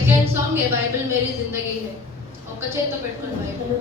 Second song ఏ Bible Mary జిందగీ high. ఒక్క చేత్తో పెట్టుకోండి బైబిల్.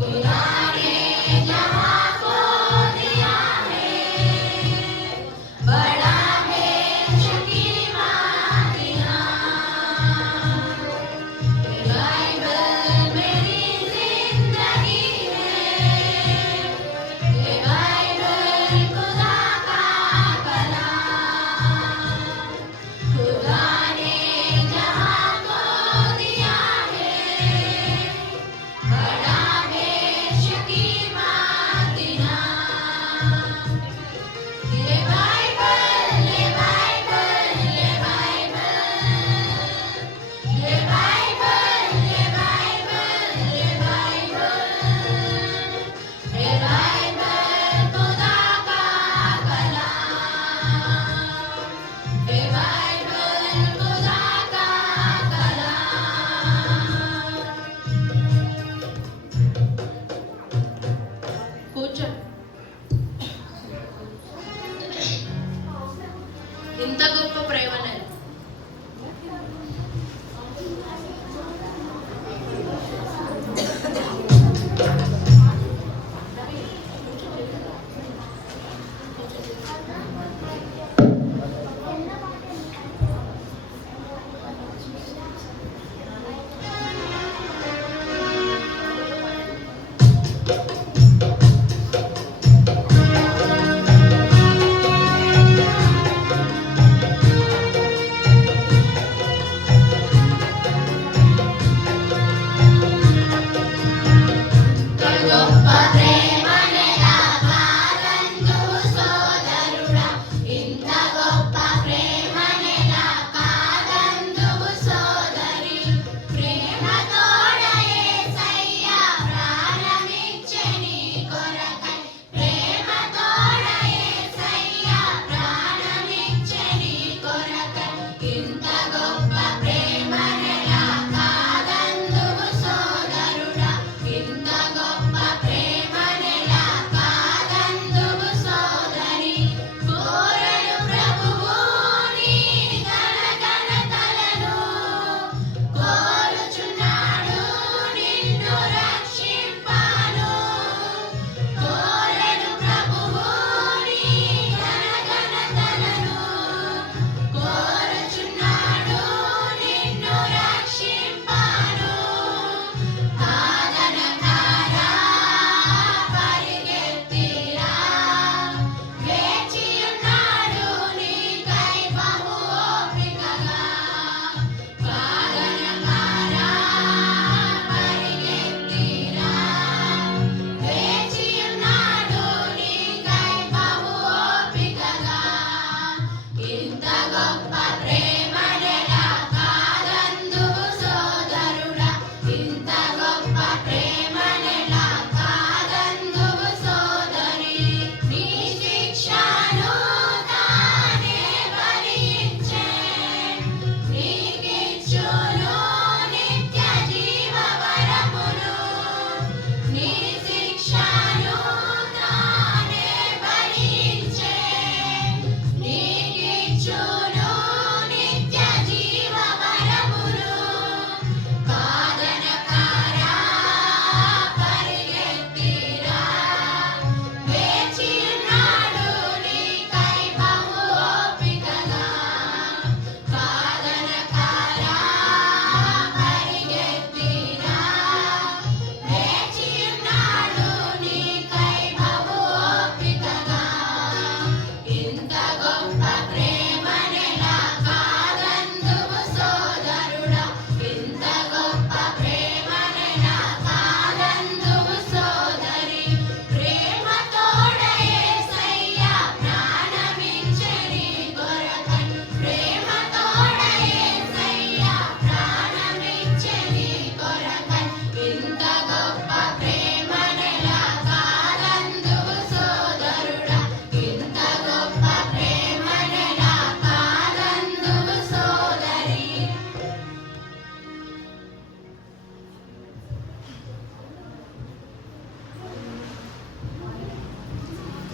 खुदा के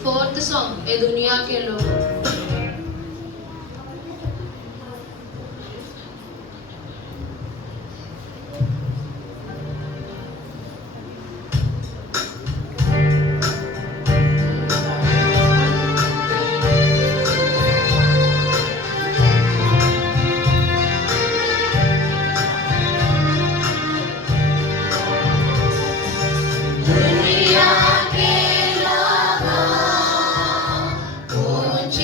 फोर्थ सॉन्ग ए दुनिया के लोग। दुनिया के लोगों, ऊंची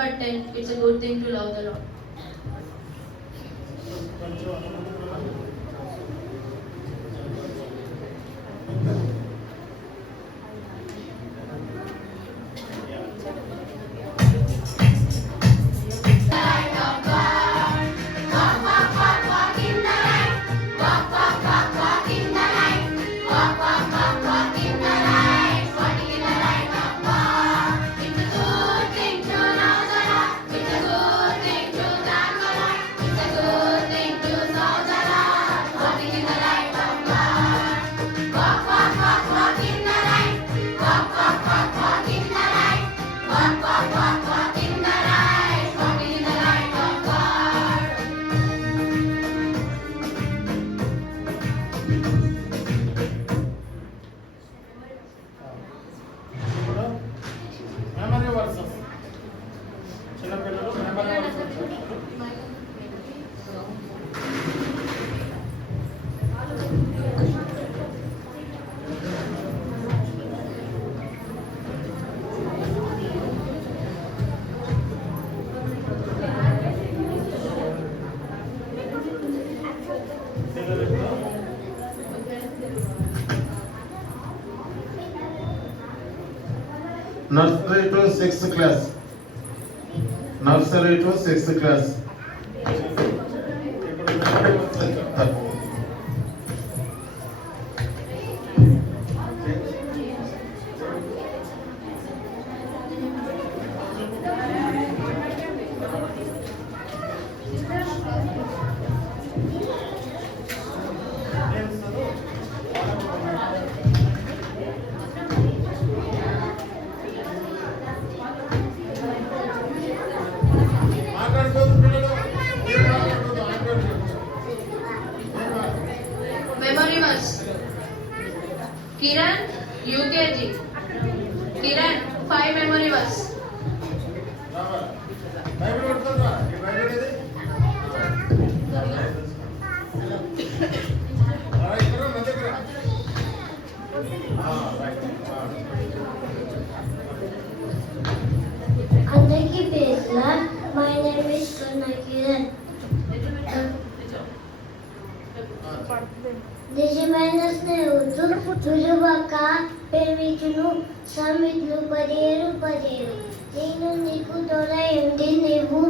but 10, it's a good thing to love the Lord. Memory versus చిన్నపిల్లలు memory versus Nursery to 6th class. Nursery to 6th class. Memory verse. Kiran, UKG. Kiran, 5 memory verse. Bible పడుతుందా ఈ బైబిల్ ఇది ఇక్కడ మన దగ్గర రైట్ అందరికీ పేర్ల my name is Kiran నిజమైన స్నేహితుడు తులువక ప్రేమించును సమితులు 17 నేను నీకు తోడై ఉండి నీవు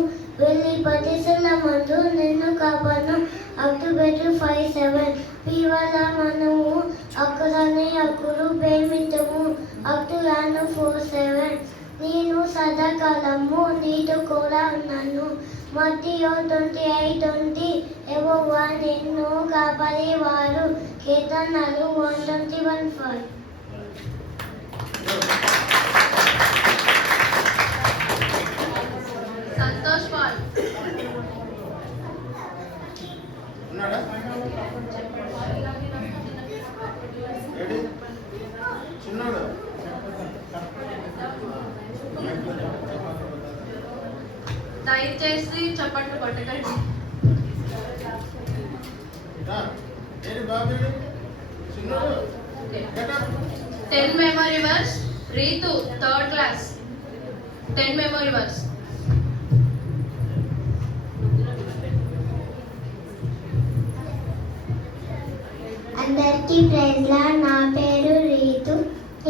వెళ్ళి పతిసల మందు నిన్ను కాపాను అక్టోబర్ 5-7 పివల మనము అక్కడనే అప్పుడు ప్రేమించము అక్టోబర్ 4-7 నేను సదాకాలము నీతో కూడా ఉన్నాను మత్తయి 28:20 యెహోవా నిన్ను కాపాడేవారు కీర్తనలు 121:5 Santosh Paul. ఉన్నాడా రెడీ చిన్నోడు దయచేసి చప్పట్లు కొట్టకండి. ఏంటి బాబు చిన్నోడు Okay. Get up 10 memory verse. Ritu, 3rd class. 10 memory verse. అందరికీ ప్రైజ్లా నా పేరు రీతు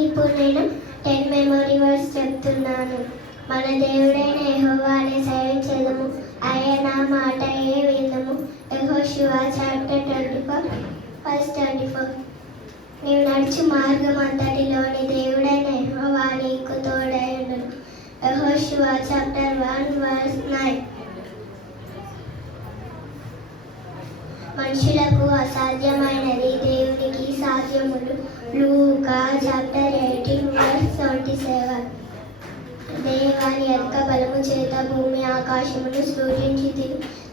ఇప్పుడు నేను 10 మెమరీ వర్స్ చెప్తున్నాను మన దేవుడైన యెహోవాని సేవించెదము ఆయన మాటయే విందుము యెహోషువ చాప్టర్ 24:24 నీవు నడిచి మార్గం అంతటిలోని దేవుడైన యెహోవా నీకు తోడై ఉండును యెహోషువ చాప్టర్ 1:9 మనుషులకు అసాధ్యమైనది దేవునికి సాధ్యములు లూకా చాప్టర్ 18:27 దేవాని యొక్క బలము చేత భూమి ఆకాశమును సృజించితి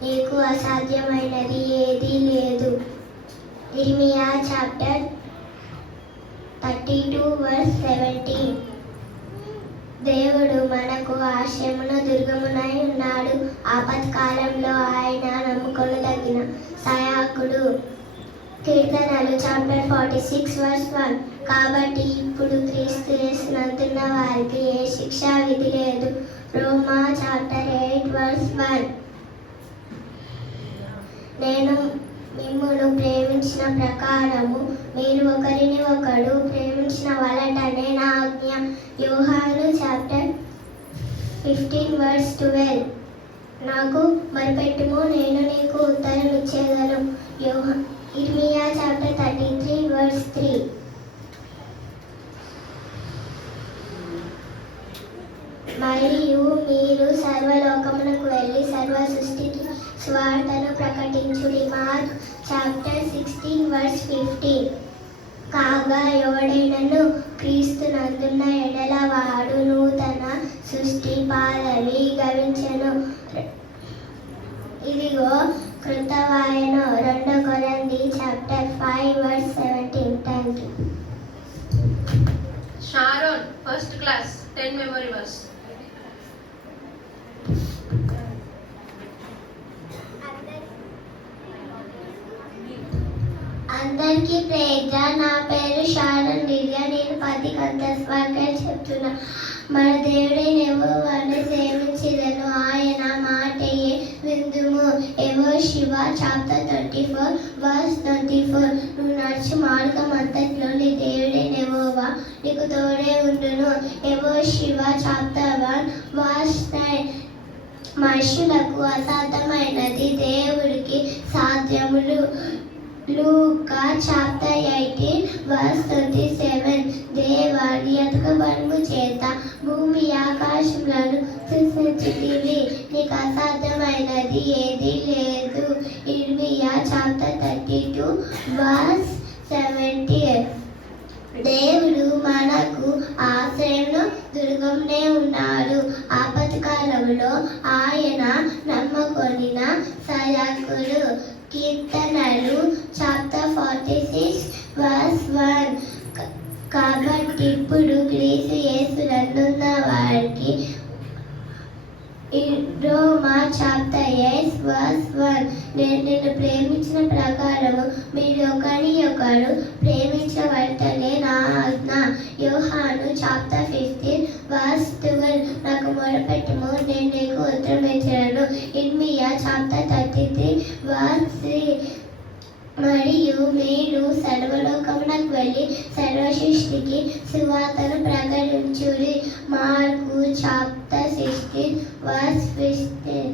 నీకు అసాధ్యమైనది ఏదీ లేదు ఇర్మియా చాప్టర్ 32:17 దేవుడు మనకు ఆశ్రయమున దుర్గమునై ఉన్నాడు ఆపత్కాలంలో ఆయన నమ్ముకొనదగిన సహాయకుడు కీర్తనలు చాప్టర్ 46 వర్స్ 1. కాబట్టి ఇప్పుడు క్రీస్తు యేసునందున్న వారికి ఏ శిక్షా విధి లేదు. రోమా చాప్టర్ 8 వర్స్ 1. నేను మిమ్మును ప్రేమించిన ప్రకారము మీరు ఒకరిని ఒకడు ప్రేమించిన వలటనే నా ఆజ్ఞ. యోహాను చాప్టర్ 15 వర్స్ 12. నాకు మొరపెట్టుము, నేను నీకు ఉత్తరం ఇచ్చేదను. ఇర్మియా చాప్టర్ 33 వర్స్ 3. మరియు మీరు సర్వలోకమునకు వెళ్ళి సర్వ సృష్టికి స్వార్థను ప్రకటించుడి. Mark chapter 16 verse 15. కాగా ఎవడైనను క్రీస్తు నందున్న ఎడల వాడు నూతన సృష్టి, పాదవి గవించెను, ఇదిగో కృతవాయను. 2 కొరింథీ chapter 5 verse 17. Thank you. Sharon, first class, 10 memory verse. అందరికీ ప్రేజ. నా పేరు షారన్ దివ్య. నేను 10 కంఠస్వాక్యాలు చెప్తున్నా. మన దేవుడైన యెహోవాను సేవించెదను, ఆయన మాటయే విందుము. యెహోషువ చాప్టర్ 34 వర్స్ 24. నువ్వు నడుచు మార్గం అంతట్లో నీ దేవుడైన యెహోవా నీకు తోడే ఉండును. యెహోషువ చాప్టర్ 1 వర్స్ 9. మనుషులకు అసాధ్యమైనది దేవుడికి సాధ్యములు. లూకా చాప్టర్ 18 వర్స్ 27. దేవాన్ని ఎతకబడుము చేత భూమి ఆకాశములను సృష్టించితివి, నీకు అసాధ్యమైనది ఏది లేదు. ఇర్మియా చాప్టర్ 32 వర్స్ 70. దేవుడు మనకు ఆశ్రయమును దుర్గంనే ఉన్నాడు. ఆపత్కాలంలో ఆయన నమ్మకొనిన సహాయకుడు. కీర్తనలు చాప్టర్ 46 వర్స్ 1. కాబట్టి ఇప్పుడు క్రీస్తు యేసునందున్న వారికి రోమా చాప్టర్ 8 వర్స్ 1. నేను నిన్ను ప్రేమించిన ప్రకారము మీరు ఒకరిని ఒకరు ప్రేమించవలటనే నా ఆజ్ఞ. యోహాను చాప్టర్ 15 వర్స్ 12. నాకు మొరపెట్టుము, నేను నీకు ఉత్తరం ఇచ్చెదను. ఇర్మియా చాప్టర్ 33 వర్స్ 3. మరియు మీరు సర్వలోకమునకు వెళ్ళి సర్వ సృష్టికి సువార్తను ప్రకటించుడి. Mark chapter 16 verse 15.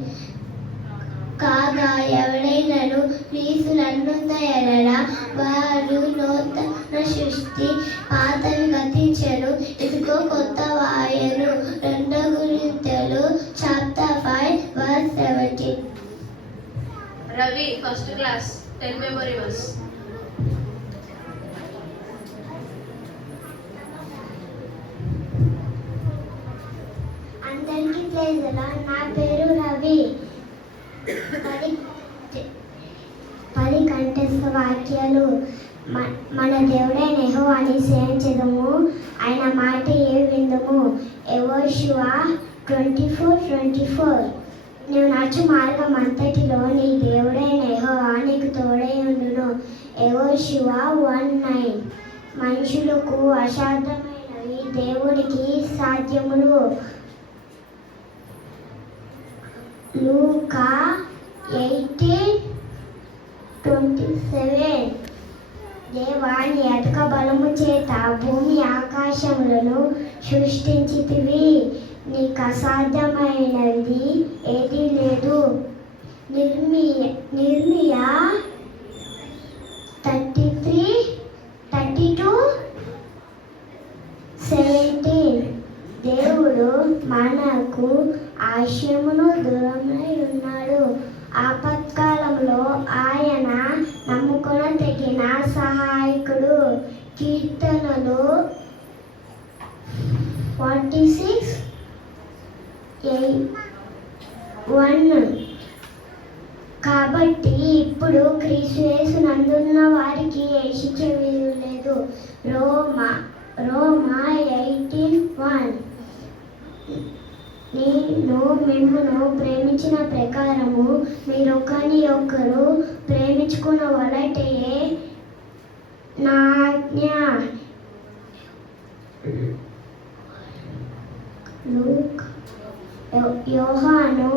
కాగా ఎవడైనను క్రీస్తు నందున్న ఎడల వాడు నూతన సృష్టి, పాతవి గతించెను, ఇదిగో కొత్తవాయెను. 2 కొరింథీయులు chapter 5 verse 17. Ravi, first class, 10 memory verse. అందరికీ ప్రేజలా. నా పేరు రవి. 10 కంఠస్థ వాక్యాలు. మన దేవుడైన యెహోవాని సేవించెదము, ఆయన మాట ఏ విందుము. యెహోషువ 24:24. నీవు నడుచు మార్గం అంతటిలో నీ దేవుడైన యెహోవా నీకు తోడై ఉండును. యెహోషువ 1:9. మనుషులకు అసాధ్యమైనవి దేవునికి సాధ్యములు. లూకా 18:27. దేవాని అధిక బలము చేత భూమి ఆకాశములను సృష్టించితివి, నీకు అసాధ్యమైనది ఏదీ లేదు. నిర్మియా 33:17. దేవుడు మనకు ఆశ్రయమును దూరమై ఉన్నాడు. ఆపత్కాలంలో ఆయన నమ్ముకొన తగిన సహాయకుడు. కీర్తనలు 46:1. కాబట్టి ఇప్పుడు క్రీస్తు యేసునందున్న వారికి ఏ శిక్ష లేదు. రోమా 18:1. నేను మిమ్మును ప్రేమించిన ప్రకారము మీరొకరిని ఒకరు ప్రేమించుకున్న వలటయే నా ఆజ్ఞ. యోహాను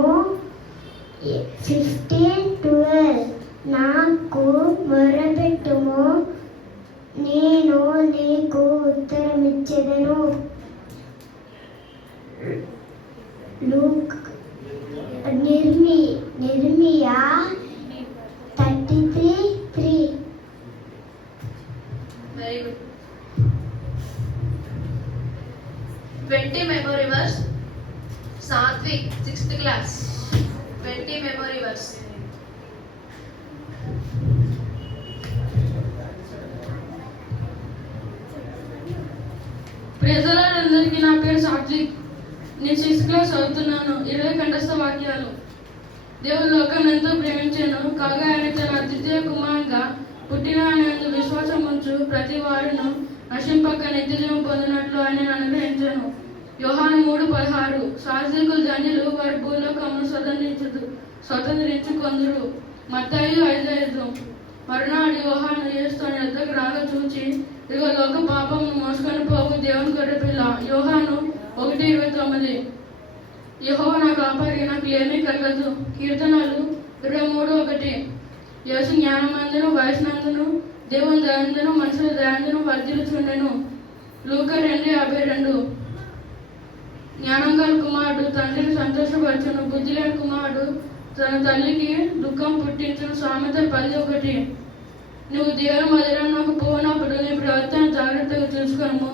15:12 నాకు మొరపెట్టుము, నేను నీకు ఉత్తరమిచ్చెదను. నిర్మియా 33:3. Very good. 20 memory verse. Satvik, 6th class. 20 memory verse. ప్రజలందరికీ నా పేరు సాత్విక్. నేను 6th క్లాస్ చదువుతున్నాను. 20 కంఠస్థ వాక్యాలు. దేవుడు లోకం ఎంతో ప్రేమించాను, కాగా ఆయన తన అద్వితీయ కుమారునిగా పుట్టిన ఆయన విశ్వాసం ఉంచు ప్రతి వాడును నశింపక నిత్యజీవం పొందినట్లు ఆయన అనుగ్రహించాను. యోహాను 3:16 సాత్వికులు ధన్యులు, వారి భూలోకమును స్వతంత్రించుకొందురు. మత్తయి 5:5 మరునాడు యోహాను యేసు తన యొద్దకు రాగా చూచి, ఇదిగో లోక పాపమును మోసుకొని పోవు దేవుని గొర్రెపిల్ల. యోహాను 1:29 యెహోవా నా కాపరి, నాకు ఏమీ కలగదు. కీర్తనలు 23:1 యేసు జ్ఞానమందును వయసునందును దేవుని దయందును మనుషుల దయందును వర్ధిల్లుచుండెను. లూకా 2:52 జ్ఞానం గల కుమారుడు తండ్రిని సంతోషపరచును, బుద్ధి లేని కుమారుడు తన తల్లికి దుఃఖం పుట్టించును. సామెతలు 10:1 నువ్వు దేవుని మందిరంలోకి పోనప్పుడు నీ ప్రవర్తన జాగ్రత్తగా చూసుకొనుము.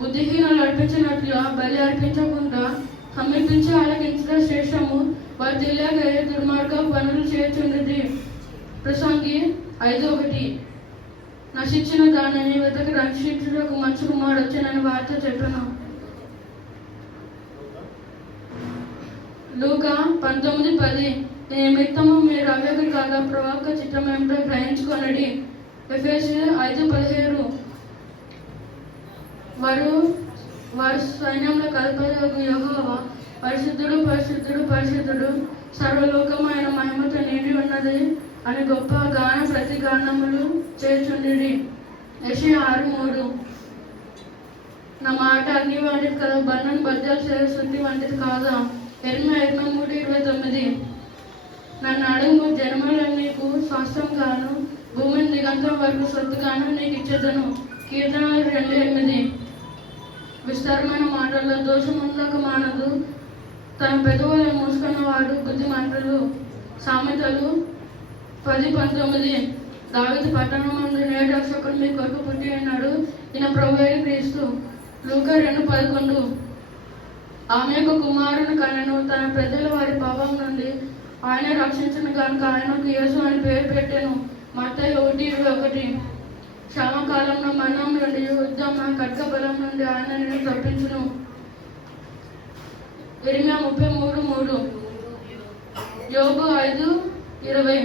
బుద్ధిహీనులు అర్పించినట్లుగా బలి అర్పించకుండా సమీపించి ఆలకించడం శ్రేష్టము. వారు తెలియక దుర్మార్గ పనులు చేయుచుండుడి. ప్రసంగి 5:1 నశించిన దానిని వెతకి రక్షించుటకు మంచి కుమారుడు వచ్చానని వార్త చెప్పాను. లూకా 19:10 నీ నిమిత్తము మీరు అవేకులు కాగా ప్రవక్త చిత్తం ఏమిటో గ్రహించుకొనడి. ఎఫెసీ 5:17 వారు సైన్యంలో కల్పదగు యెహోవా పరిశుద్ధుడు పరిశుద్ధుడు పరిశుద్ధుడు సర్వలోకమైన మహిమతో నిండి ఉన్నది అని గొప్ప గాన ప్రతి గానములు చేర్చుండి. యెషయా 6:3 నా మాట అగ్ని వంటిది కదా, బండను బద్దలు చేసే శుద్ధి వంటిది కాదా. యెర్మీయా 23:29 నన్ను అడుగు, జన్మలను నీకు స్వాస్థ్యం గాను భూమిని దిగంతం వరకు సొత్తుగాను నీకు ఇచ్చేదను. కీర్తనలు 2:8 విస్తారమైన మాటల్లో దోషముందక మానదు, తన పెదవులను మూసుకున్నవాడు బుద్ధిమంతులు. సామెతలు 10:19 దావీదు పట్టణమందు నేటి రక్షకుడు మీ కొరకు పుట్టి ఉన్నాడు, ఈయన ప్రభువైన క్రీస్తు. లూకా 2:11 ఆమె యొక్క కుమారుని కనెను, తన ప్రజల వారి పాపం నుండి ఆయన రక్షించిన కనుక ఆయనకు యేసు అని పేరు పెట్టెను. మత్తయి 1:21 శ్రమకాలంలో మరణం నుండి యుద్ధం ఖడ్గ బలం నుండి ఆయన నేను తప్పించును. యెర్మీయా 33:3 యోబు 5:20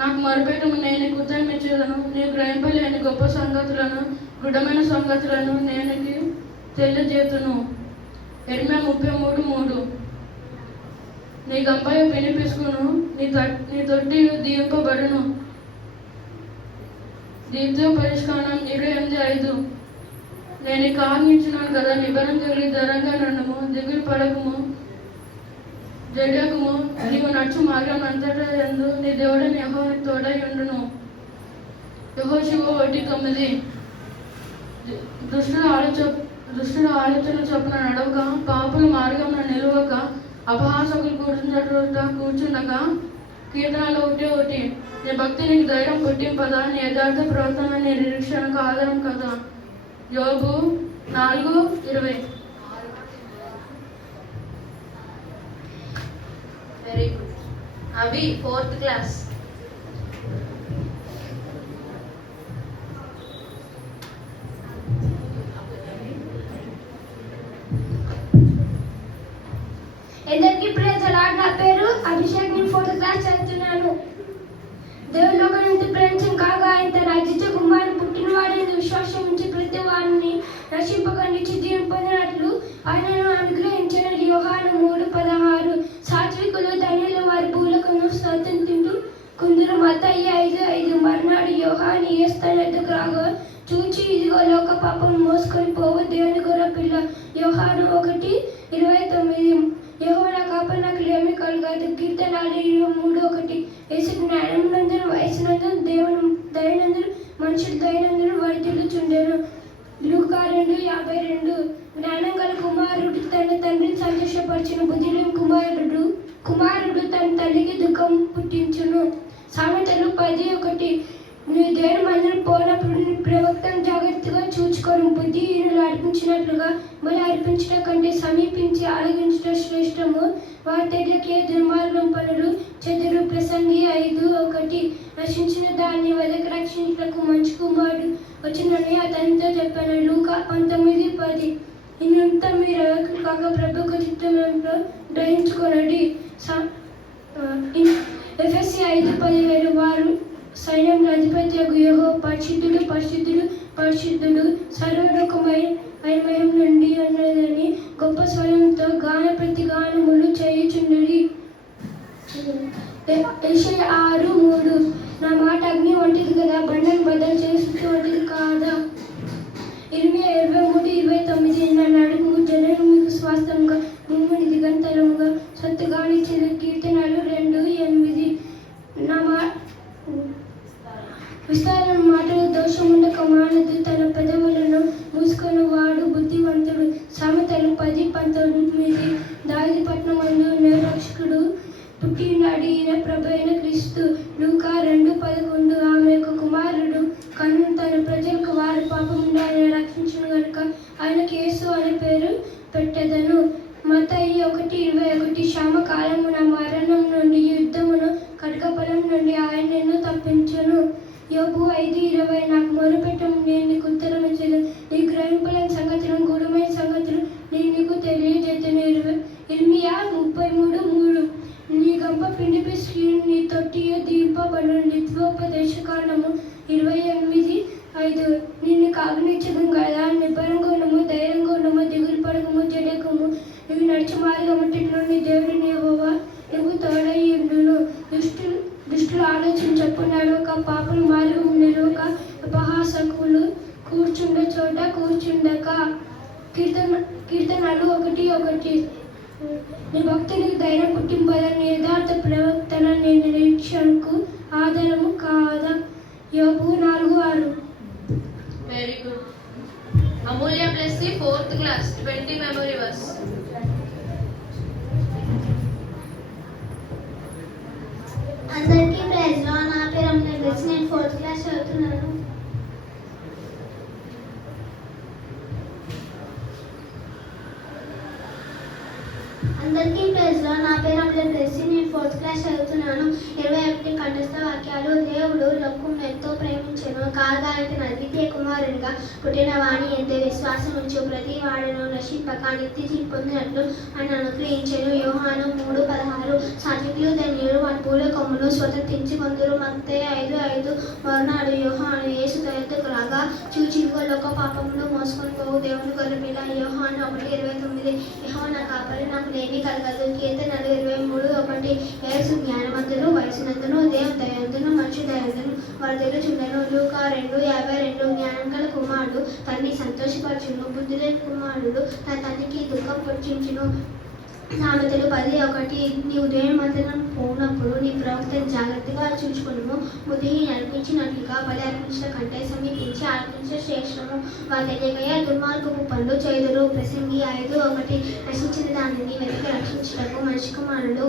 నాకు మొరపెట్టుము, నేను నీకు ఉత్తరమిచ్చేదను. నీవు గ్రహింపలేని గొప్ప సంగతులను దృఢమైన సంగతులను నేను తెలియజేతును. యెర్మీయా 33:3 నీ గంపయ పినిపిసుకును, నీ తొట్టి దీయింపబడును. దీంతో పరిష్కారం 28:5 నేను నీకు ఆజ్ఞించినాను కదా, నిబంధన కలిగి ధరంగా నడుము, దిగులు పడకము జడకుము. నీవు నడుచు మార్గం అంతటా యందు నీ దేవుడైన యెహోవా తోడై ఉండును. యెహోషువ 1:9 దుష్టుల ఆలోచన చొప్పున నడవక, పాపుల మార్గంలో నిలవక, అపహాసకులు కూర్చుండగా. కీర్తనలు 1:1 నీ భక్తి నీకు ధైర్యం పుట్టింపదా, నీ యథార్థ ప్రవర్తన నీ నిరీక్షణకు ఆధారం కదా. యోబు 4:20 Very good. Abhi, 4th class. అందరికీ ప్రైజ్ లార్డ్. నా పేరు అభిషేక్. నేను 4th క్లాస్ చదువుతున్నాను. దేవుని లోకం నుండి ప్రేమించిన కాగా ఆయన తన అద్వితీయ కుమారుని పుట్టినవాడని విశ్వాసం ఉంచి ప్రతి వారిని నశింపక నిత్య జీవం పొందినట్లు ఆయనను అనుగ్రహించిన. యోహాను 3:16 సాత్వికులు ధన్యులు, వారి భూలోకమును స్వతంత్రించుకొందురు. మత్తయి 5:5 మరునాడు యోహాను యేసు తన ఎద్దుకు రాగా చూచి ఇదిగో లోక పాపం మోసుకొని పోవు దేవుని గొర్రె పిల్ల. యోహాను 1:29. యెహోవా నా కాపరి నాకు ఏమీ కలుగదు. కీర్తన 23:1. యేసు జ్ఞానమునందును వయసునందును దేవుని దయనందును మనుషులు దయనందును వర్ధిల్లుచుండెను. లూకా 2:52. జ్ఞానం గల కుమారుడు తన తండ్రిని సంతోషపరచిన బుద్ధిలేని కుమారుడు తన తల్లికి దుఃఖం పుట్టించును. సామెతలు 10:1. నీ దేవుని మందిరం పోనప్పుడు నీ ప్రవక్తను జాగ్రత్తగా చూచుకొని బుద్ధిహీనులు అర్పించినట్లుగా బలి అర్పించడం కంటే సమీపించి ఆరగించడం శ్రేష్టము. వారి దగ్గరికి దుర్మార్గం పనులు చెదురు. ప్రసంగి 5:1. నశించిన దాన్ని వెదకి రక్షించటకు మంచి కుమారుడు వచ్చినని అతనితో చెప్పాను. లూకా 19:10. ఇన్నంతా మీరు కాక ప్రభు చిత్తమంలో గ్రహించుకొనడి. ఎఫెసీ 5:17. వారు సైన్యం అధిపతి యెహోవా పరిశుద్ధుడు పరిశుద్ధుడు పరిశుద్ధుడు సర్వలోకమైన మహిమ నుండి ఉన్నదని గొప్ప స్వరంతో గాన ప్రతిగానములు చేయుచుండడి. యెషయా 6:3. నా మాట అగ్ని వంటిది కదా, బండను బద్దలు చేస్తూ వంటిది కాదా. ఇర్మియా 23:29. నా నడుము జనులు మీకు స్వాస్థ్యంగా భూమిని దిగంతరముగా సొత్తుగానిచ్చిన. కీర్తనలు 2:8. నా విస్తారణ మాటలు దోషముండక మానదు. తన పెదవులను మూసుకొని వాడు బుద్ధివంతుడు. సామెతలు 10:19. దావీదు పట్టణమందు నిరక్షకుడు పుట్టినాడు, ఈయన ప్రభు అయిన క్రీస్తు. లూకా 2:11. ఆమె యొక్క కుమారుడు కన్ను తన ప్రజలకు వారి పాపం నుండి ఆయన రక్షించును గనుక ఆయనకు యేసు అనే పేరు పెట్టెదను. మత్తయి 1:21. శ్యామ కాలమున మరణం నుండి యుద్ధమును ఖడ్గబలం నుండి ఆయన నిన్ను తప్పించును. యోబు 5:20. నాకు మొరుపెట్టము, నేను నీకు ఉత్తరం ఇచ్చేది. నీ గ్రహింపలేని సంగతులు గూఢమైన సంగతులు నేను నీకు తెలియజేతును. ఇర్మియా 33:3. నీ గంప పిండి పిసికి నీ తొట్టియు దీపబడు. లిత్వోపదేశకాండము 28:5. నిన్ను కాగనిచ్చదు కదా, నిబ్బరంగా ఉండము, ధైర్యంగా ఉండము, దిగులు పడకము, జడకము. నువ్వు నడిచి మార్గముట్లో నీ దేవుడిని యెహోవా నువ్వు తోడయ్యుండును. దుష్టులు ఆలోచన చొప్పున నడవక, పాపలు మార్గం నిలవక, అపహాసకులు కూర్చుండ చోట కూర్చుండక. కీర్తనలు 1:1. నీ భక్తునికి ధైర్యం పుట్టింపదని యథార్థ ప్రవక్తన నేను నిరీక్షణకు ఆధారము కాదా. యోబు 4:6. Very good. Amulya plus 4th class 20 memory verse. అందరికీ ప్రైజ్ లో. నా పేరు అమూల్య ప్లస్, నేను 4th క్లాస్ చదువుతున్నాను. అందరికీ ప్రైజ్ లో. నా పేరు అమూల్య ప్లస్, నేను 4th క్లాస్ చదువుతున్నాను. 21 కంఠస్థ వాక్యాలు. దేవుడు లోకమును ఎంతో ప్రేమించెను, కాగా ఆయన అద్వితీయ కుమారునిగా పుట్టిన వాణి ఎంతో విశ్వాసం ఉంచు ప్రతి వాడును నశింపక నిత్య జీవం పొందినట్లు ఆయన అనుగ్రహించెను. యోహాను 3:16. సాత్వికులు ధన్యులు వారి భూలోకమును స్వతంత్రించుకొందురు. మత్తయి 5:5. మరునాడు యోహాను యేసు తన యొద్దకు రాగా చూచి ఇదిగో లోక పాపమును మోసుకొని పోవు దేవుని గొర్రె పిల్ల. యోహాను 1:29. యెహోవా నా కాపరి నాకు ఏమీ కలగదు. కీర్తనలు 23:1. యేసు జ్ఞానవంతుడు వయసునందును దేవుని దయందును మనుషుల దయందును వర్ధిల్లుచుండెను. లూకా 2:52. జ్ఞానం గల కుమారుడు తన్ని సంతోషపరచును, బుద్ధి లేని కుమారుడు తన తండ్రికి దుఃఖం పుట్టించును. సామెతలు 10:1. నీవు దేవుని మందిరం పోనప్పుడు నీ ప్రవక్తను జాగ్రత్తగా చూచుకును. బుద్ధిని అర్పించినట్లుగా బలి అర్పించడం కంటే సమీపించి అర్పించడం శ్రేష్టము. వారు తెలియకయా దుర్మార్గపు పనులు చేదురు. ప్రసంగి 5:1. నశించిన దానిని వెతికి రక్షించటకు మనిషి కుమారుడు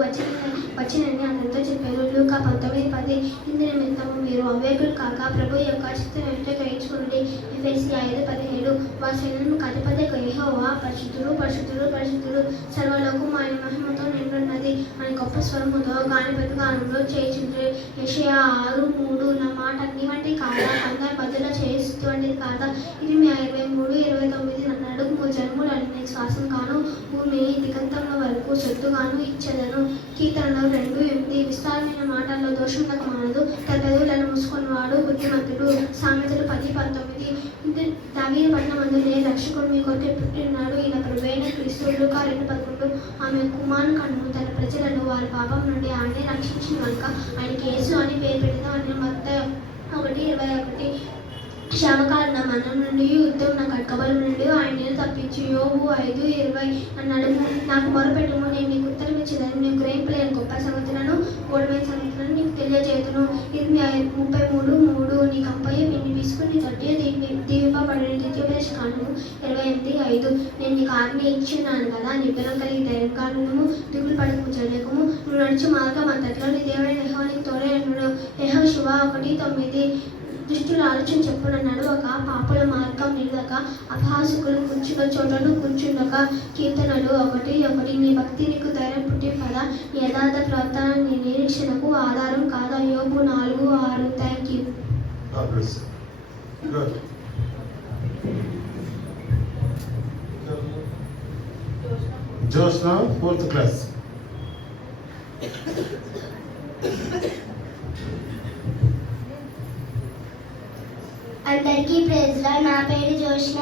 వచ్చినని అతనితో చెప్పారు. లూకా 19:10. ఇందు నిమిత్తము మీరు అవివేకులు కాక ప్రభు యొక్క చిత్తం ఏమిటో గ్రహించుకునండి. ఎఫెసీ 5:17. వారి సైన్యములకు అధిపతి యెహోవా పరిశుద్ధుడు పరిశుద్ధుడు పరిశుద్ధుడు సర్వలోకము ఆయన మహిమతో నిండున్నది అని గొప్ప స్వరముతో గానపతిగానంలో చేయించుండ్రి. యెషయా 6:3. నా మాట అగ్ని వంటి కాదా, బంగారు బద్దలు చేస్తున్నది కాదా. ఇర్మియా 23:29. నన్ను అడుగుము జన్ములను నేను శ్వాసం కాను, భూమిని దిగంతముల వరకు సొత్తుగాను ఇచ్చేదను. కీర్తనలు 2:8. విస్తారమైన మాటల్లో దోషం మానదు, తన పెదవులను మూసుకొని వాడు బుద్ధిమంతుడు. సామెతలు 10:19. దావీదు పట్టణమందు నేను రక్షకుడు మీ కొరకు పుట్టినాడు, ఈయన ప్రభువైన క్రీస్తు. లూకా 2:11. ఆమె కుమారుని కన్ను తన ప్రజలను వారి పాపం నుండి ఆయనే రక్షించిన కనుక ఆయనకి యేసు అని పేరు పెట్టిన. మత్తయి 1:21 శ్యామకారణ మన్నం నుండి యుద్ధం నా కట్కబలం నుండి ఆయన తప్పించి యోబు 5:20 అన్నాడు. నాకు మొరపెట్టుము, నేను నీకు ఉత్తరం ఇచ్చేదాన్ని, నేను గ్రహింపలేని గొప్ప సంగతులను గూఢమైన సంగతులను నీకు తెలియజేతును. 33:3 నీ కంపయ్య పిండి తీసుకుని తొట్టి దీవింపబడిన ద్వితీయోపదేశ కాండము 28:5 నేను నీకు ఆజ్ఞ ఇచ్చున్నాను కదా, నిబ్బరం కలిగి ధైర్యం కానుము, దిగులు పడకు చెడకము, నువ్వు నడిచి మార్గం అంతట్లో నీ దేవుడైన యెహోవా నీకు తోడే అన్నాడు. యెహోషువ 1:9 దుష్టుల ఆలోచన చెప్పునన్నాడు. ఒక పాపుల మార్గం నిలవక అపహాసకులు కూర్చున్న చోటను కూర్చుండక. కీర్తనలు 1:1 నీ భక్తి నీకు ధైర్యం పుట్టింపదా, నీ యథార్థ ప్రవర్తన నీ నిరీక్షణకు ఆధారం కాదా. యోబు 4:6 thank you. God bless you. Good. Joshna, 4th class. అందరికీ ప్రైజ్లా. నా పేరు జోష్న.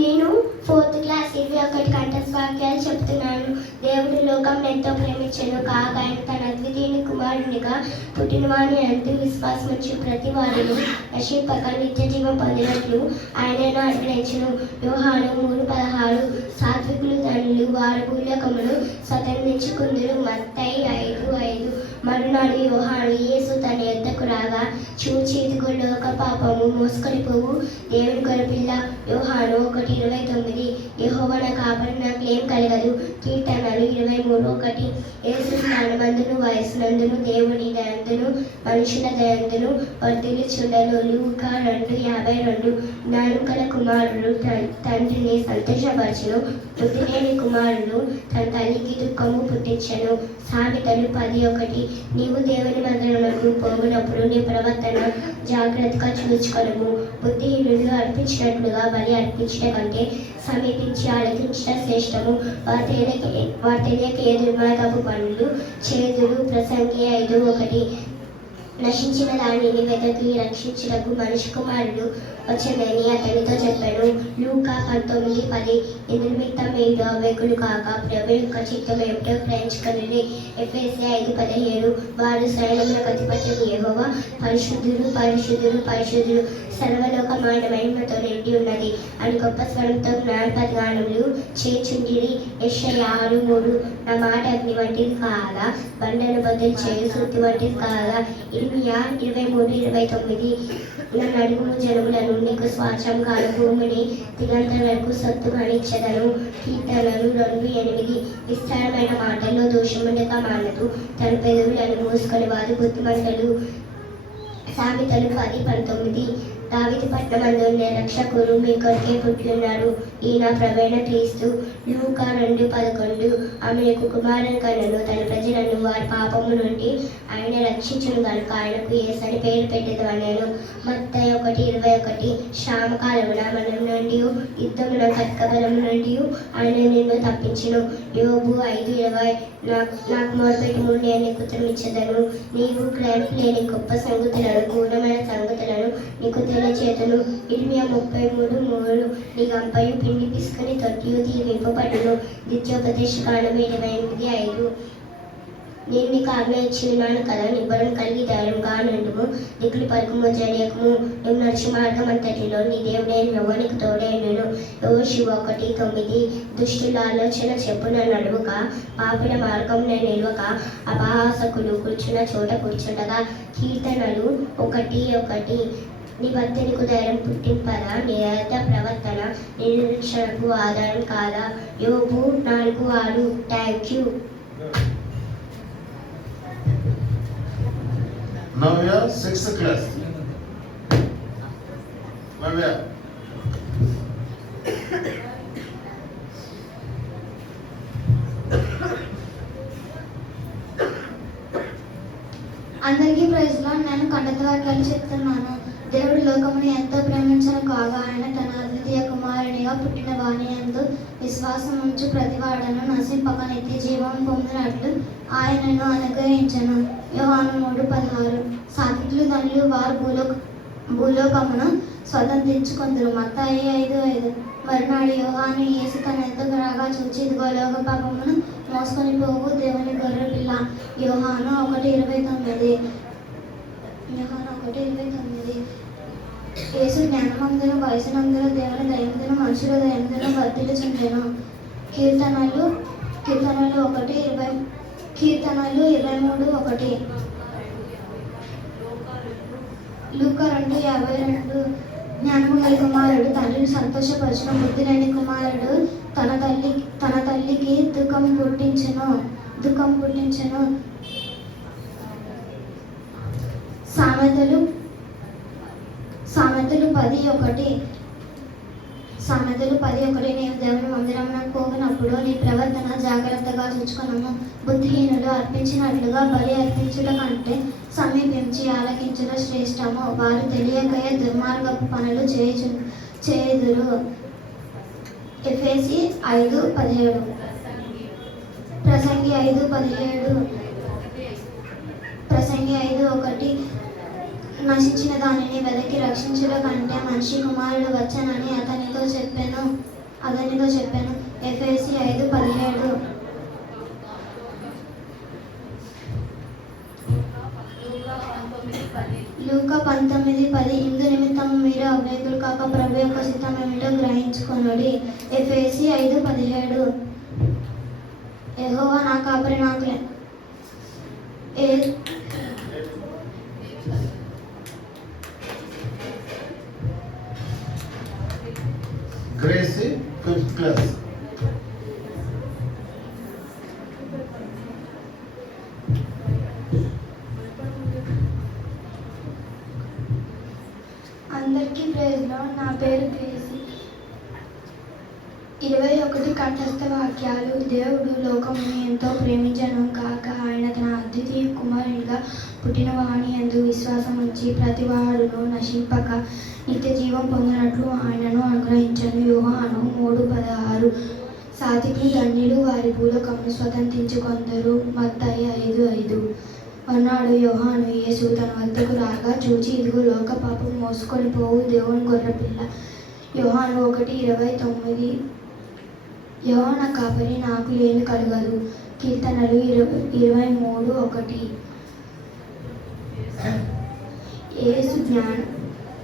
నేను 4th క్లాస్ 21 కంఠస్థ వాక్యాలు చెప్తున్నాను. దేవుడు లోకం ఎంతో ప్రేమించెను కాగా ఆయన తన అద్వితీయ కుమారునిగా పుట్టినవాని అంటూ విశ్వాసం వచ్చి ప్రతి వారిని నశింపక నిత్య జీవం పొందినట్లు ఆయనను అనుగ్రహించును. యోహాను 3:16 సాత్వికులు ధనులు వారు భూలోకమును స్వతంత్రించుకుందురు. మత్తయి 5:5 మరునాడు యోహాను యేసు తన యొద్దకు రాగా చూచి ఇదిగో లోక పాపము మోసుకొని పోవు దేవుని గొర్రెపిల్ల. యోహాను 1:29 యెహోవా నా కాపరి నాకు ఏం కలగదు. కీర్తనలు 23:1 యేసు జ్ఞానమందును వయస్సునందును దేవుని దయందును మనుషుల దయందును వర్ధిల్లుచుండెను. లూకా 2:52 జ్ఞానం గల కుమారుడు తండ్రిని సంతోషపరచును, బుద్ధి లేని కుమారుడు తన తల్లికి దుఃఖము పుట్టించెను. సామెతలు 10:1 నీవు దేవుని మందిరమునకు పోవునప్పుడు నీ ప్రవర్తన జాగ్రత్తగా చూచుకొనుము. బుద్ధిహీనులు అర్పించినట్లుగా బలి అర్పించట కంటే సమీపించి ఆలకించడం శ్రేష్టము. వారు తెలియక ఏ దుర్మార్గపు పనులు చేదురు. ప్రసంగి 5:1 నశించిన దానిని వెతకి రక్షించుటకు మనిషి కుమారుడు వచ్చిందని అతనితో చెప్పాను. లూకా 19:10 ఇందునిమిత్తం మీరు అవేకులు కాక ప్రభు యొక్క చిత్తం ఏమిటో గ్రహించుకొనిరి. ఎఫెసీ 5:17 వారు సైన్యములకు అధిపతి యెహోవా పరిశుద్ధుడు పరిశుద్ధుడు పరిశుద్ధుడు సర్వలోకమైన మహిమతో నిండి ఉన్నది అని గొప్ప స్వరంతో జ్ఞానపదగానములు చేచుండిరి. యెషయా 6:3 నా మాట అగ్ని వంటిది కాదా, బండను బదులు చేయు సుత్తి వంటిది కాదా. ఇర్మియా 23:29 నన్ను అడుగుము జనములను నీకు స్వాచ్ఛం కాను, భూమిని దిగంతరం వరకు సొత్తుగా ఇచ్చెదను. కీర్తనలు 2:8 విస్తారమైన మాటల్లో దోషముండక మానదు, తన పెదవులను మూసుకొని వారు బుద్ధిమంతులు. సామెతలు 10:19 దావీదు పట్టణమందున్న రక్షకుడు మీ కొరకే పుట్టినాడు, ఈయన ప్రవీణ క్రీస్తు. లూకా 2:11 ఆమె యొక్క కుమారుని కనను తన ప్రజలను వారి పాపము నుండి ఆయన రక్షించును కనుక ఆయనకు యేసని పేరు పెట్టెదవలెను. మత్తయి 1:21 శ్యామకాలమున మనం నుండి యుద్ధమున కట్కబలము నుండి ఆయన నిన్ను తప్పించును. యోబు 5:20 నాకు మొరపెట్టుము, నేను నీకు ఉత్తరం ఇచ్చెదను, నీవు గ్రహింపు లేని గొప్ప సంగతులను గూఢమైన సంగతులను నీకు తెలియచేతును. ఇర్మియా 33:3 నీ గంపయు పిండి పిసుకుని తొట్టియు దీవింపబడును. ద్వితీయోపదేశ కాండము 28:5 నేను నీకు ఆజ్ఞ ఇచ్చినాను కదా, నిబ్బరం కలిగి ధైర్యంగా నుండుము, దిగులు పలుకుము జడియకుము, నువ్వు నడిచి మార్గం అంతటిలో నీ దేవుడైన యెహోవా నీకు తోడైనను. యోషువ 1:9 దుష్టుల ఆలోచన చెప్పున నడువక పాపిన మార్గం నిలవక అపహాసకులు కూర్చున్న చోట కూర్చుండగా. కీర్తనలు 1:1 నీ భక్తి నీకు ధైర్యం పుట్టింపదా, నీ యథార్థ ప్రవర్తన నిరీక్షణకు ఆధారం కాదా. యోబు 4:6 thank you. Navya, 6th class. Navya. అందరికీ ప్రైజ్లో. నేను కంఠస్థ వాక్యాలు చెప్తున్నాను. దేవుడు లోకమును ఎంతో ప్రేమించను కాగా ఆయన తన అద్వితీయ కుమారునిగా పుట్టిన వాని యందు విశ్వాసం ఉంచు ప్రతివాడను నశింపక నిత్య జీవం పొందినట్లు ఆయనను అనుగ్రహించను. యోహాను 3:16 సాత్వికులు ధనులు వారు భూలోకమును స్వతంత్రించుకొందురు. మత్తయి 5:5 మరునాడు యోహాను యేసు తన యొద్దకు రాగా చూచి ఇదిగో లోక పాపమును మోసుకొని పోవు దేవుని గొర్రెపిల్ల. యోహాను 1:29 యోహాను 1:29. యేసు జ్ఞానమందును వయసునందును దేవుని దయముందును మనుషుల దయముందును వర్ధిల్లుచుండెను. కీర్తనలు 1:20. కీర్తనలు 23:1. లూకా 2:52. జ్ఞానము గల కుమారుడు తండ్రిని సంతోషపరచును, బుద్ధి లేని కుమారుడు తన తల్లికి దుఃఖం పుట్టించును. సామెతలు 10:1. నీవు దేవుని మందిరమునకు పోగినప్పుడు నీ ప్రవర్తన జాగ్రత్తగా చూచుకొనుము. బుద్ధిహీనులు అర్పించినట్లుగా బలి అర్పించుట కంటే సమీపించి ఆలకించుట శ్రేష్టము. వారు తెలియకయే దుర్మార్గపు పనులు చేయుదురు. ఎఫెసీ 5:17. ప్రసంగి 5:17. ప్రసంగి 5:1. నశించిన దానిని వెదకి రక్షించుట కంటే మనిషి కుమారుడు వచ్చనని అతనితో చెప్పాను. ఎఫెసీ 5:17. లూకా 19:10. ఇందు నిమిత్తము మీరు అవివేకులు కాక ప్రభు యొక్క చిత్తం ఏమిటో గ్రహించుకొనుడి. ఎఫెసీ 5:17. యెహోవా నా కాపరి నాకు Gracie, 5th class. అందరికీ ప్రైజ్లో. నా పేరు గ్రేసీ. 21 కంఠస్థ వాక్యాలు. దేవుడు లోకమును ఎంతో ప్రేమించను కాక ఆయన తన అద్వితీయ కుమారునిగా పుట్టిన వాని యందు విశ్వాసం ఉంచి ప్రతివాడును నశింపక నిత్య జీవం పొందినట్లు ఆయనను అనుగ్రహించను. యోహాను 3:16. సాతికులు ధన్యులు, వారి భూలోకమును స్వతంత్రించుకొందరు. మత్తయి 5:5. అన్నాడు యోహాను యేసు తన వద్దకు రాగా చూచి, ఇదిగో లోక పాపం మోసుకొని పోవు దేవుని గొర్రెపిల్ల. యోహాను 1:29. యెహోవా కాపరి, నాకు లేమి కలుగదు. కీర్తనలు 23:1.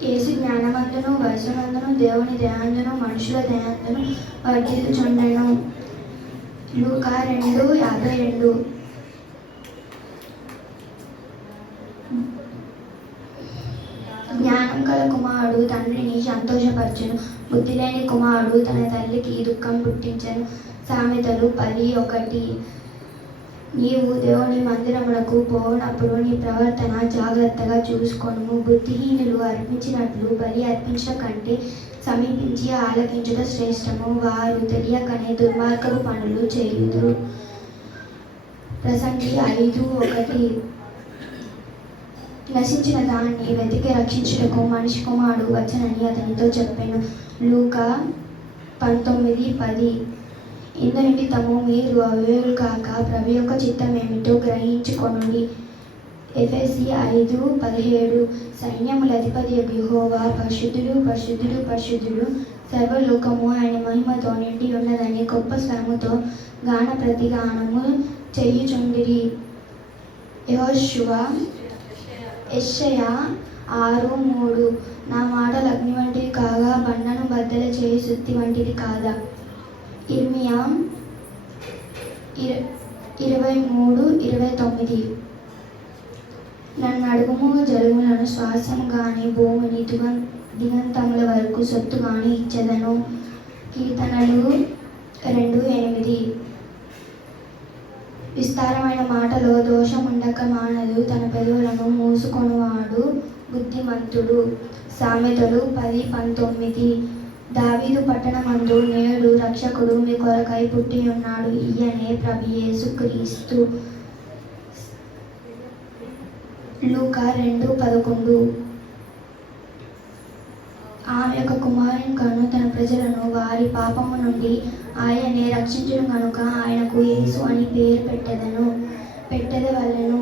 యేసు జ్ఞానమందును వయసునందును దేవుని దయాందును మనుషుల దయాందును వర్ధిల్లుచుండెను. లూకా 2:52. జ్ఞానం గల కుమారుడు తండ్రిని సంతోషపరచును, బుద్ధి లేని కుమారుడు తన తల్లికి దుఃఖం పుట్టించెను. సామెతలు 10:1. నీవు దేవుని మందిరమునకు పోనప్పుడు నీ ప్రవర్తన జాగ్రత్తగా చూసుకొనుము. బుద్ధిహీనులు అర్పించినట్లు బలి అర్పించడం కంటే సమీపించి ఆలకించుట శ్రేష్టము. వారు తెలియకనే దుర్మార్గపు పనులు చేయుదురు. ప్రసంగి 5:1. నశించిన దాన్ని వెతికి రక్షించుటకు మనిషి కుమారుడు వచ్చనని అతనితో చెప్పాను. లూకా 19:10. ఇందు నిమిత్తము మీరు అవివేకులు కాక ప్రభు యొక్క చిత్తం ఏమిటో గ్రహించుకొనుడి. ఎఫెసీ 5:17. సైన్యముల అధిపతి యెహోవా పరిశుద్ధుడు పరిశుద్ధుడు పరిశుద్ధుడు, సర్వలోకము ఆయన మహిమతో నిండి ఉన్నదని గొప్ప స్వరముతో గాన ప్రతిగానము చేయుచుండిరి. యెషయా 6:3. నా మాటలు అగ్ని వంటివి కాగా బండను బద్దలు చేయి సుత్తి వంటిది కాదా. ఇర్మియా 23:29. నన్ను అడుగుము జరుగులను, శ్వాసము గాని భూమిని దిగంతముల వరకు సొత్తు గాని ఇచ్చెదను. కీర్తనలు 2:8. విస్తారమైన మాటలో దోషముండక మానదు, తన పెదవులను మూసుకొనువాడు బుద్ధిమంతుడు. సామెతలు 10:19. దావీదు పట్టణమందు నేడు రక్షకుడు మీ కొరకై పుట్టి ఉన్నాడు, ఈయనే ప్రభు యేసు క్రీస్తు. లూకా 2:11. ఆమె యొక్క కుమారుని కను తన ప్రజలను వారి పాపము నుండి ఆయనే రక్షించును కనుక ఆయనకు యేసు అని పేరు పెట్టెదవలెను.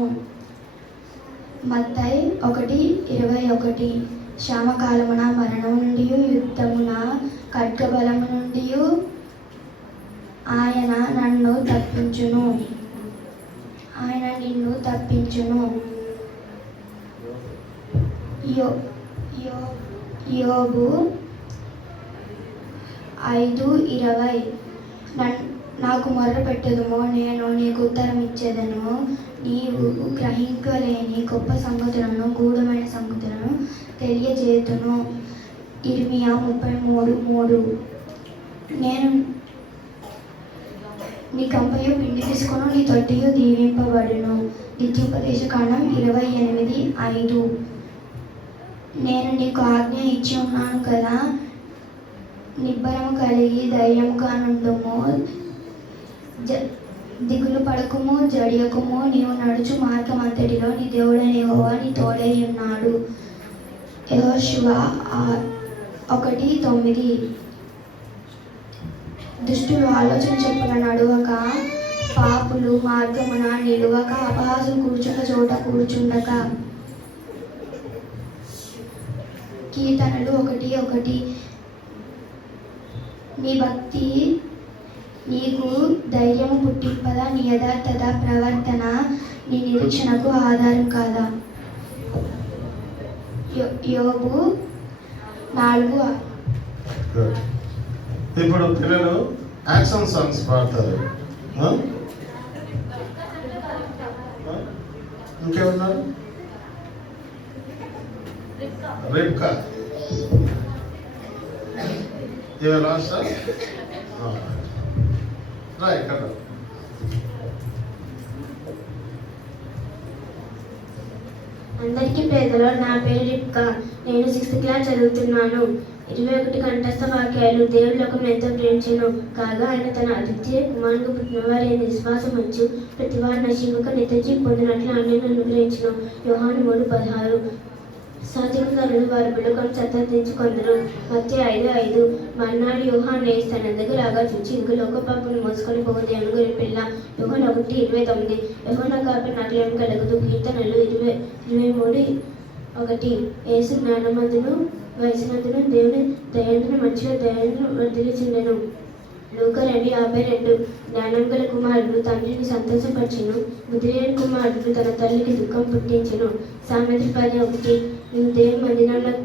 మత్తయి 1:21. శ్యామకాలమున మరణము నుండి యుద్ధమున ఖడ్గబలము నుండి ఆయన నిన్ను తప్పించును. యో యో- యోబు 5:20 నాకు మొర్ర పెట్టుదుము, నేను నీకు ఉత్తరం ఇచ్చేదను. నీవు గ్రహించలేని గొప్ప సంగతులను, గూఢమైన సంగతులను తెలియజేతును. ఇర్మియా 33:3 నేను నీ కంపయు పిండి తీసుకొను, నీ తొట్టియు దీవింపబడును. ద్వితీయోపదేశకాండం 28:5 నేను నీకు ఆజ్ఞ ఇచ్చి ఉన్నాను కదా, నిబ్బరము కలిగి ధైర్యముగా నుండుము, దిగులు పడకుము, జడియకుము. నీవు నడుచు మార్గం అంతటిలో నీ దేవుడైన యెహోవా నీ తోడై ఉన్నాడు. యెహోషువ 1:9 దుష్టులు ఆలోచన చెప్పుల నడువక, పాపులు మార్గమున నిలువక, అపహాసులు కూర్చున్న చోట కూర్చుండక. కీర్తనలు 1:1 నీ భక్తి నీకు ధైర్యము పుట్టింపదా, నీ యథార్థత ప్రవర్తన నీ నిరీక్షణకు ఆధారం కాదా. యోబు 4:6 గుడ్. ఇప్పుడు పిల్లలు యాక్షన్ సాంగ్స్ పాడతారు. ఇంకేమన్నారు? రిబ్కా ఇవే లాస్ట్ రైట్ కదా. అందరికీ పేదలో నా పేరు రిబ్కా. నేను 6th క్లాస్ చదువుతున్నాను. 21 కంఠస్థ వాక్యాలు. దేవుడి లోకం ఎంతో ప్రేమించెను కాగా ఆయన తన అద్వితీయ కుమారునికి పుట్టిన వారి విశ్వాసం వచ్చు ప్రతి వారు నశింపక నిత్యజీవం పొందినట్లు ఆయన అనుగ్రహించెను. యోహాను 3:16 సాధికారులు వారి బిడ్డకొని సత్తించుకొందరు. మత్తయి 5:5 మర్నాడు యోహాను లేచి తన దగ్గర రాగా చూచి, ఇదిగో లోక పాపను మోసుకొని పోవు దేవుని గొర్రె పిల్ల. యోహాను 1:29 యెహోవా కాపరి నాకేమి కలగదు. కీర్తనలు 23:1 యేసు జ్ఞానమందును వయసునందును దేవుని దయందును మంచిగా దయను వర్ధిల్చుండెను. లూకా 2:52 జ్ఞానం గల కుమారుడు తండ్రిని సంతోషపరచును, బుద్ధిలేని కుమారుడు తన తల్లికి దుఃఖం పుట్టించును. సామెతలు 10:1 నువ్వు దేవుని మందిరంలోకి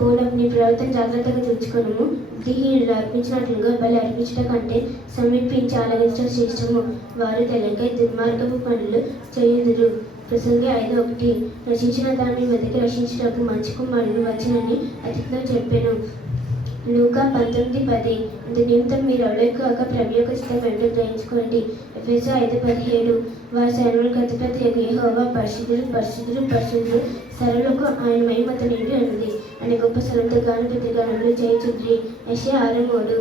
పోనప్పుడు నీ ప్రవర్తన జాగ్రత్తగా చూచుకొనుము. బుద్ధిహీనులు అర్పించినట్లుగా బలి అర్పించడం కంటే సమీపించి ఆలగించడం శ్రేష్టము. వారు తెలియక దుర్మార్గపు పనులు చేయుదురు. ప్రసంగి 5:1 రచించిన దాన్ని వెతికి రక్షించినప్పుడు మంచి కుమారుడు వచ్చినని అతిథితో చెప్పాను. లూకా 19:10 ఇంత నిమిత్తం మీరు ఎవరికాక ప్రభు యొక్క చిత్తం వెంటనే గ్రహించుకోండి. ఎఫెసీ 5:17 వారి సైన్యములకు అధిపతి యెహోవా పరిశుద్ధులు పరిశుద్ధులు పరిశుద్ధులు సర్వలోకం ఆయన మహిమతో నిండి ఉన్నది అని గొప్ప స్వరంతో గాను ప్రతిగానములు చేయుచుండ్రి. యెషయా 6:3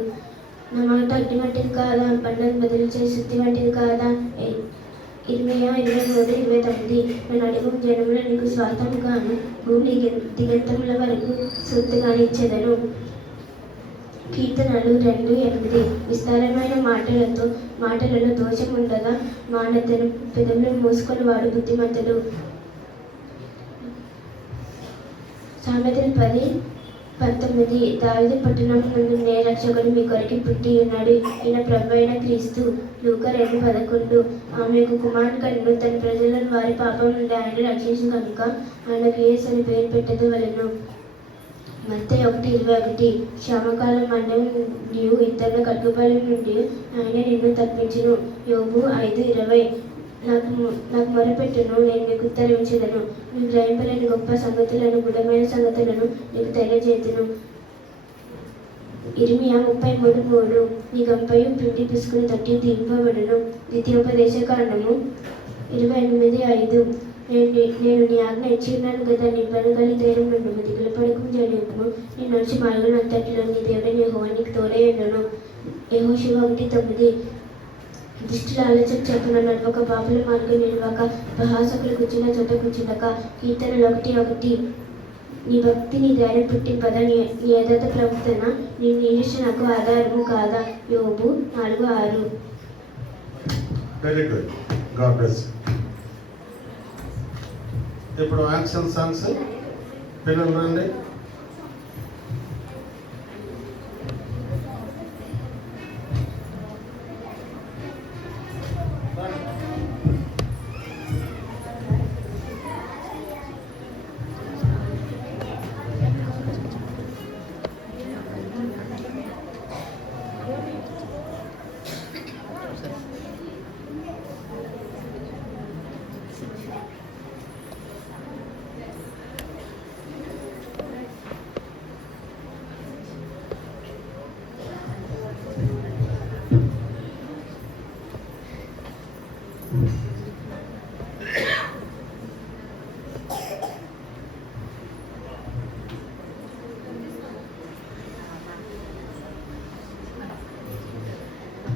నా మాట అగ్ని వంటిది కాదా, బండను బదులు చేసి శుద్ధి వంటిది కాదా. ఇర్మియా 23:29 నేను అడుగు జనములు నీకు స్వార్థముగాను భూమి దిగంతముల వరకు సొత్తుగాను ఇచ్చేదను. కీర్తనలు 2:8 విస్తారమైన మాటలలో దోషం ఉండగా మానతను పెదవులు మూసుకొని వాడు బుద్ధిమంతుడు. సామెతలు 10:19 దావీదు పట్టణం నుండి నే రక్షకుడు మీ కొరకు పుట్టి ఉన్నాడు, ఈయన ప్రభు అయిన క్రీస్తు. లూకా 2:11 ఆమెకు కుమారుడు కనుక తన ప్రజలను వారి పాపం నుండి ఆయన రక్షించు కనుక ఆయనకు యేసు అని పేరు పెట్టదు వలెను. మత్తయి 1:21 శ్యామకాలం మండలం నీవు ఇతరుల కట్టుబడి నుండి ఆయన నిన్ను తప్పించును. యోబు 5:20 నాకు మొరపెట్టును, నేను నీకు ఉత్తరించెదను. నీకు గ్రహింపలేని గొప్ప సంగతులను గుఢమైన సంగతులను నీకు తెలియజేతును. ఇర్మియా 33:3 నీ గంపయు పిండి పిసుకుని తట్టి దింపబడును. ద్వితీయోపదేశకాండము 28:5 నేను నీ ఆజ్ఞ ఇచ్చి ఉన్నాను కదా, నీ పనుగలి ధైర్యం నుండి దిగులు పడకము జడియకుము. నీ నడిచి మార్గం అంతటిలో నీ దేవుడైన యెహోవా నీకు తోడై ఉండును. యెహోషువ 1:9 దుష్టుల ఆలోచన చెప్పున నడవక, పాపుల మార్గం నిలవక, ప్రహాసకులు కూర్చున్న చోట కూర్చుండక. కీర్తనలు 1:1 నీ భక్తి నీ ధైర్యం పుట్టింపదా, నీ యథార్థ ప్రవర్తన నీ నిరీక్షణకు ఆధారము కాదా. యోబు 4:6 వెరీ గుడ్. God bless. ఇప్పుడు యాక్షన్ సాంగ్స్ పిల్లలు రండి.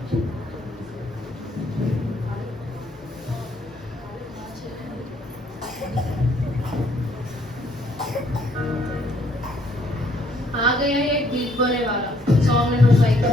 आ गया है एक गीत बोने वाला, 100 में हो जाएगा।